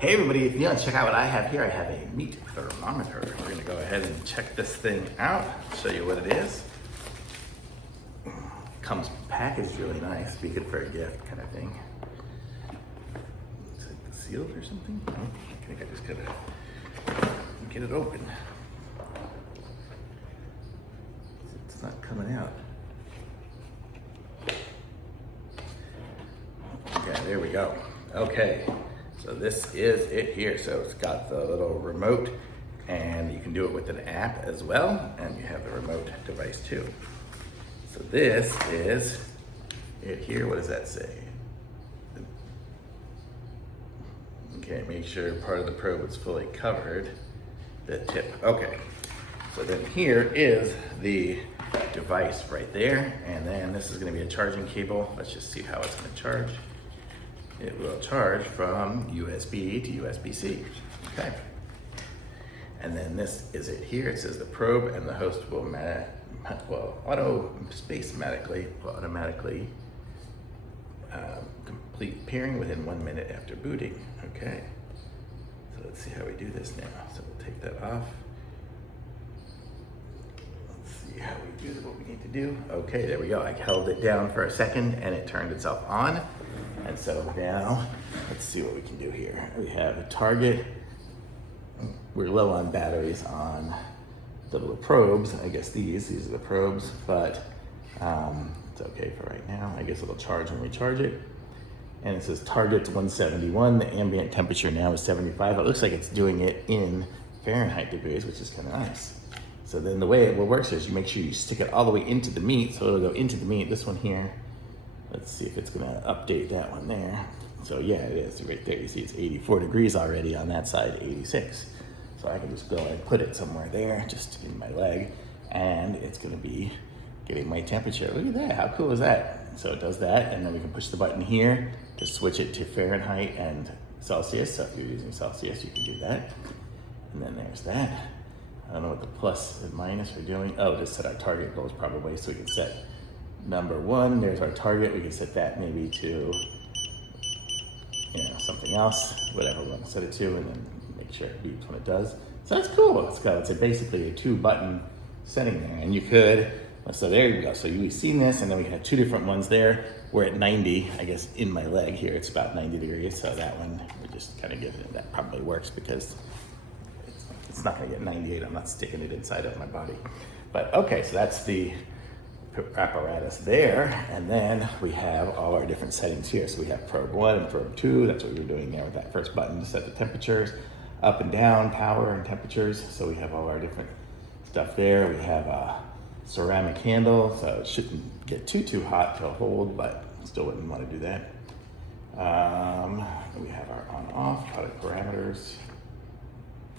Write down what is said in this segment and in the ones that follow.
Hey everybody, if you want to check out what I have here, I have a meat thermometer. We're gonna go ahead and check this thing out, show you what it is. Comes packaged really nice, be good for a gift kind of thing. Is it sealed or something? No, I think I just gotta get it open. It's not coming out. Okay, there we go. Okay. So this is it here. So it's got the little remote and you can do it with an app as well. And you have the remote device too. So this is it here. What does that say? Okay, make sure part of the probe is fully covered. The tip, okay. So then here is the device right there. And then this is gonna be a charging cable. Let's just see how it's gonna charge. It will charge from USB to USB-C, okay? And then this is it here. It says the probe and the host will automatically complete pairing within 1 minute after booting, okay? So let's see how we do this now. So we'll take that off. Let's see how we do what we need to do. Okay, there we go. I held it down for a second and it turned itself on. And so now, let's see what we can do here. We have a target. We're low on batteries on the little probes. I guess these are the probes, but it's okay for right now. I guess it'll charge and recharge it. And it says target's 171. The ambient temperature now is 75. It looks like it's doing it in Fahrenheit degrees, which is kind of nice. So then the way it works is you make sure you stick it all the way into the meat. So it'll go into the meat, this one here. Let's see if it's gonna update that one there. So yeah, it is right there. You see it's 84 degrees already on that side, 86. So I can just go and put it somewhere there, just in my leg, and it's gonna be getting my temperature. Look at that, how cool is that? So it does that, and then we can push the button here to switch it to Fahrenheit and Celsius. So if you're using Celsius, you can do that. And then there's that. I don't know what the plus and minus are doing. Oh, just set our target goals probably, so we can set number 1, there's our target. We can set that maybe to, something else, whatever we want to set it to, and then make sure it beeps when it does. So that's cool. It's basically a 2-button setting there, and you could. So there you go. So you've seen this, and then we have 2 different ones there. We're at 90, I guess, in my leg here. It's about 90 degrees. So that one, we just kind of give it. That probably works because it's not going to get 98. I'm not sticking it inside of my body. But okay, so that's the apparatus there, and then we have all our different settings here. So we have probe 1 and probe 2. That's what we were doing there with that first button to set the temperatures, up and down, power and temperatures. So we have all our different stuff there. We have a ceramic handle, so it shouldn't get too hot to hold, but still wouldn't want to do that. We have our on-off, product parameters,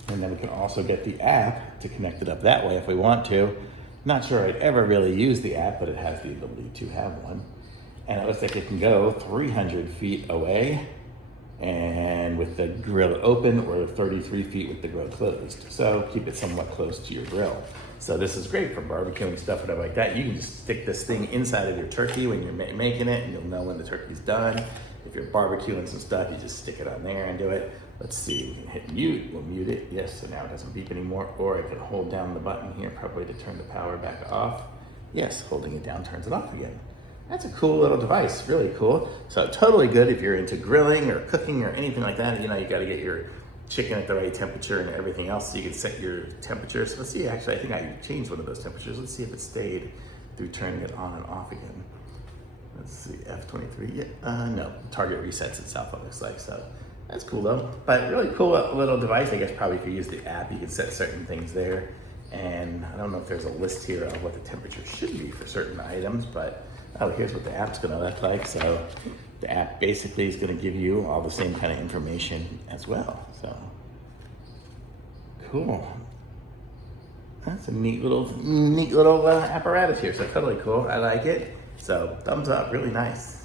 and then we can also get the app to connect it up that way if we want to. Not sure I'd ever really use the app, but it has the ability to have one. And it looks like it can go 300 feet away and with the grill open, or 33 feet with the grill closed. So keep it somewhat close to your grill. So this is great for barbecuing stuff, whatever like that. You can just stick this thing inside of your turkey when you're making it, and you'll know when the turkey's done. If you're barbecuing some stuff, you just stick it on there and do it. Let's see, we can hit mute, we'll mute it. Yes, so now it doesn't beep anymore. Or I can hold down the button here, probably to turn the power back off. Yes, holding it down turns it off again. That's a cool little device, really cool. So totally good if you're into grilling or cooking or anything like that. You gotta get your chicken at the right temperature and everything else, so you can set your temperature. So let's see, actually, I think I changed one of those temperatures. Let's see if it stayed through turning it on and off again. Let's see, F23, yeah, no, target resets itself, it looks like, so. That's cool though, but really cool little device. I guess probably if you use the app, you can set certain things there. And I don't know if there's a list here of what the temperature should be for certain items, but here's what the app's gonna look like. So the app basically is gonna give you all the same kind of information as well. So cool. That's a neat little apparatus here. So totally cool, I like it. So thumbs up, really nice.